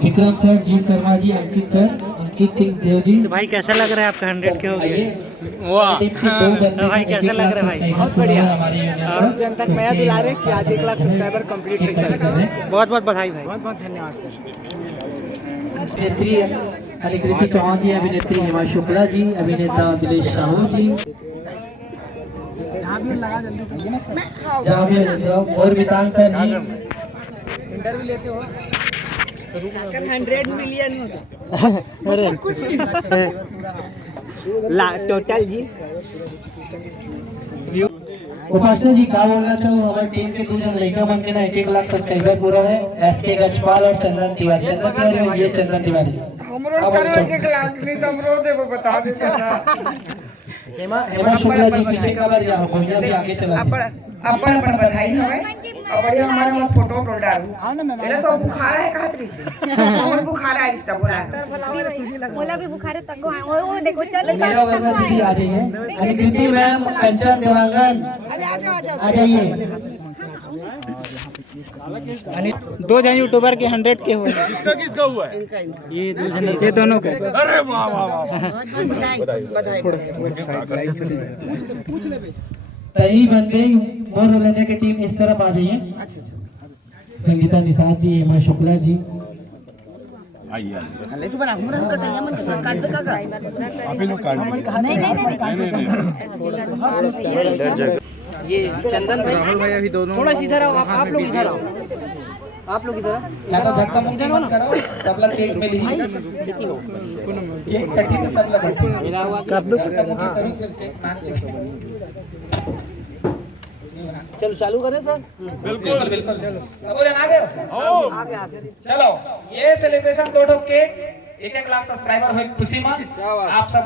Vikram sir, जीत शर्मा जी, अंकित sir, Ankit Singh Dev ji. तो भाई कैसा लग रहा है आपका 100 के हो गया? वाह तो भाई कैसा लग रहा है भाई? बहुत बढ़िया। हमारे यूनियन जन तक नया दिला रहे कि आज 1 लाख सब्सक्राइबर कंप्लीट है सर। बहुत बहुत बधाई भाई। बहुत बहुत धन्यवाद सर। अभिनेत्री अनिकृति चौहान जी, अभिनेत्री हिमा शुक्ला जी, अभिनेता दिलेश साहू जी, जहाँ भी लगा जल्दी करिए ना सर। और वितान सर जी। इंटरव्यू लेते हो 100 मिलियन अरे टोटल जी। उपासना जी का बोलना चाहूँ, हमारे टीम के 2 जन लड़का बन के ना 1 लाख सब्सक्राइबर पूरा है। एसके गजपाल और चंदन तिवारी। चंदन तिवारी और ये चंदन तिवारी। हमरो करो 1 लाख नहीं तो हमरो देबो बता दे हेमा शुक्ला जी पीछे कवर जाओ, भैया भी आगे चला। अपन बधाई हवे और बढ़िया हमारे में फोटो डालू। एला तो बुखार है कहत से हमर बुखार है इसका बोला बोला भी बुखार है तको वो देखो चलो मेरा वर्मा जी भी आ रही है। अनिकृति मैम, कंचन देवांगन आ जाइए। 2 जन यूट्यूबर के 100 के हुए। किसका हुआ है? ये 2 जन ये दोनों के। अरे वाह वाह वाह। तही बंदे बहुत रहने की टीम इस तरफ आ जाइए। संगीता निषाद जी, हेमा शुक्ला जी। ले तू बना हमरा कटैया मन काट दे काका अभी लोग काट नहीं ये चंदन भाई, राहुल भाई अभी दोनों थोड़ा सीधा रहो। आप लोग इधर आओ, आप लोग इधर आओ। ज्यादा धक्का मुक्की मत करो, सब लोग केक में ली। केक कटी तो सब लोग कब दो धक्का मुक्की करो, फिर केक नाच। चलो चालू करें सर। बिल्कुल बिल्कुल। चलो अब जन आ गए हो? चलो ये सेलिब्रेशन 2 ठो केक 1 लाख सब्सक्राइबर हुए खुशी में आप सब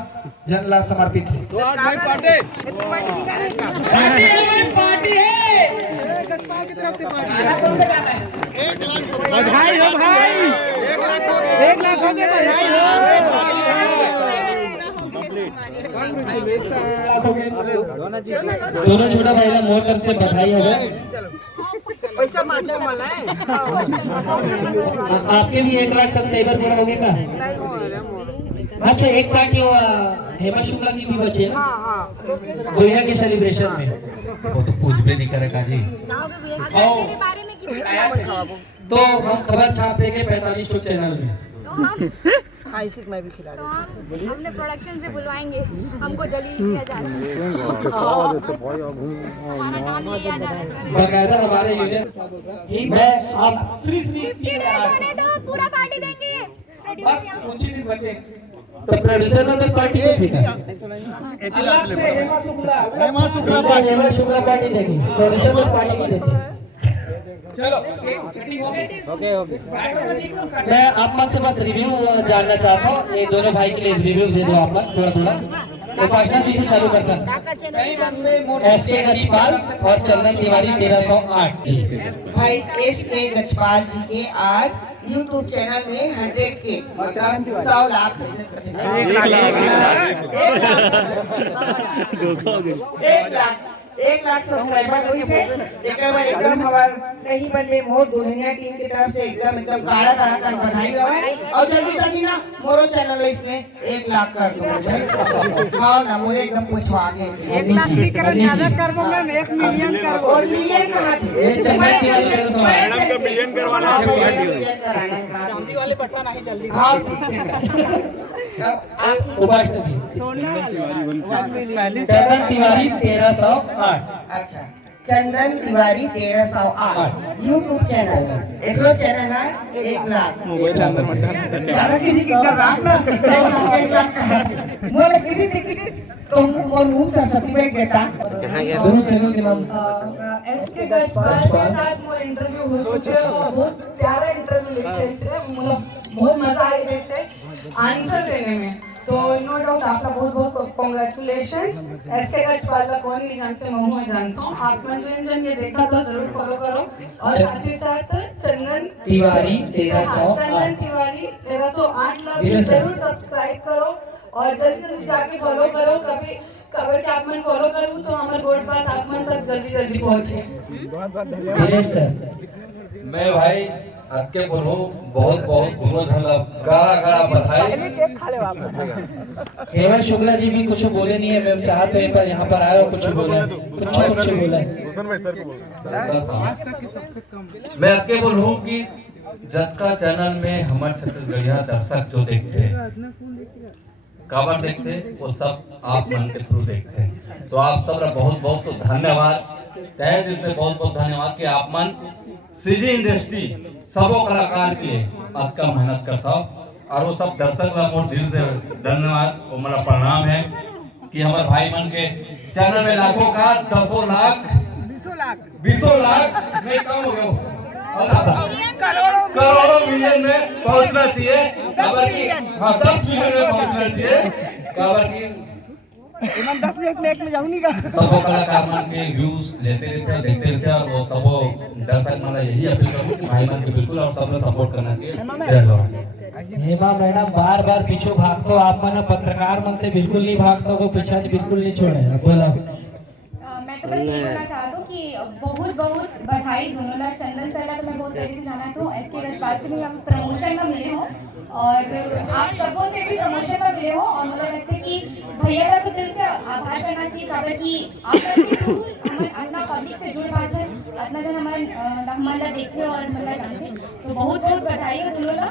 जन ला समर्पित है। पार्टी है गजपाल की तरफ से पार्टी। गाना कौन से गाना है? बधाई हो भाई, 1 लाख हो गए। बधाई हो। दोनों छोटा भाई ला मोर तरफ से बधाई हो गए। पैसा मारने वाला है आपके भी 1 लाख सब्सक्राइबर पूरा हो गया का? अच्छा, एक पार्टी हेमा शुक्ला की भी बची है ना भैया के सेलिब्रेशन में। वो तो पूछ भी नहीं करे काजी। मेरे बारे में किसी तो हम खबर छाप देंगे 45 टॉक चैनल में। आइसिक मैं भी खिला तो हम अपने प्रोडक्शन से बुलवाएंगे, हमको जलील किया जा रहा है, हमारा नाम लिया जा रहा है। बकायदा हमारे यूनियन मैं आप श्री श्री 50 डेज होने दो, पूरा पार्टी देंगे। बस कुछ ही दिन बचे। तो प्रोड्यूसर में बस पार्टी नहीं थी का? अलग से हेमा शुक्ला पार्टी देगी, प्रोड्यूसर बस पार्टी नहीं देती। चलो कटिंग हो गई। Okay okay. मैं आप में से बस रिव्यू जानना चाहता हूँ। ये दोनों भाई के लिए रिव्यू दे दो आप लोग थोड़ा थोड़ा। उपासना जी से चालू करता हूँ। एसके गजपाल और चंदन तिवारी 1308 जी। भाई एसके गजपाल जी के आज YouTube चैनल में 100 के मतलब 100 लाख 1 लाख सब्सक्राइबर हुई से एकदम हमार नहीं बन में मोर दुनिया टीम की तरफ से एकदम काड़ा काड़ा कर बधाई हवे और जल्दी जल्दी ना मोरो चैनल इसमें 1 लाख कर दो भाई। हाँ ना मोरे एकदम पूछवा आगे 1 लाख भी करो, ज्यादा कर दो मैम, 1 मिलियन करो। और मिलियन कहाँ थे? मिलियन करवाना है। चांदी वाले बटन नहीं जल्दी। हाँ ठीक है। उपासना जी चंदन तिवारी 1308। अच्छा, चंदन तिवारी 1308 YouTube चैनल एक चैनल है 1 लाख ज्यादा किसी की लाख ना 1 लाख मोले किसी तो मोर मुंह से सर्टिफिकेट देता दोनों चैनल के नाम एसके गजपाल के साथ वो इंटरव्यू हो चुके हैं और बहुत प्यारा इंटरव्यू लेते हैं इससे, मतलब बहुत मजा आई रहते आंसर देने में। तो नो डाउट आपका बहुत बहुत कॉन्ग्रेचुलेशन। एसके गजपाल का कौन नहीं जानते, मैं जानता हूँ। आप में जन ये देखा तो जरूर फॉलो करो और साथ ही साथ चंदन तिवारी 1308 लाख जरूर सब्सक्राइब करो और जल्दी जल्दी जाके फॉलो करो। कभी खबर के आप मन फॉलो करूँ तो हमारे गोट बात आप मन तक जल्दी जल्दी पहुँचे। दिनेश सर मैं भाई आपके बोलो बहुत बहुत दोनों झला गाड़ा गाड़ा बधाई। हेमा शुक्ला जी भी कुछ बोले नहीं है, मैं चाहते हैं पर यहाँ पर आए और कुछ बोले, कुछ बोले। मैं आपके बोलूँ कि जत्का चैनल में हमारे छत्तीसगढ़िया दर्शक जो देखते हैं, काबर देखते हैं, वो सब आप मन के थ्रू देखते हैं। तो आप सब बहुत बहुत तो धन्यवाद, तहे दिल से बहुत बहुत धन्यवाद कि आप मन सीजी इंडस्ट्री सबो कलाकार के आज का मेहनत करता हो। और वो सब दर्शक ला मोर दिल से धन्यवाद और मेरा प्रणाम है कि हमारे भाई मन के चैनल में लाखों का 10 लाख 20 लाख नहीं कम हो गया, करोड़ों मिलियन में पहुंचना चाहिए। काबर की हाँ 10 मिलियन में पहुंचना चाहिए। काबर की 10 मिनट में एक में जाऊंगी का सबो कलाकार मन के व्यूज लेते रहते हैं, देखते रहते हैं। और वो सबो दर्शक मन यही अपील करूँ कि भाई मन के बिल्कुल और सब लोग सपोर्ट करना चाहिए। जय जवान। हेमा मैडम बार बार पीछे भागते हो, आप मन पत्रकार मन से बिल्कुल नहीं भाग सको, पीछा बिल्कुल नहीं छोड़े। बोलो। मैं तो बस ये बोलना चाहती हूँ कि बहुत बहुत बधाई दोनों ला। चंदन सर का तो मैं बहुत पहले से जाना तो SK गजपाल से भी हम प्रमोशन में मिले हो और आप सबों से भी प्रमोशन में मिले हो। और मुझे लगता है कि भैया का तो दिल से आभार करना चाहिए काबर कि आप अपना पब्लिक से जुड़ पाते हैं, अपना जन हमारे ला देखते और मतलब जानते, तो बहुत बहुत बधाई हो दोनों ला।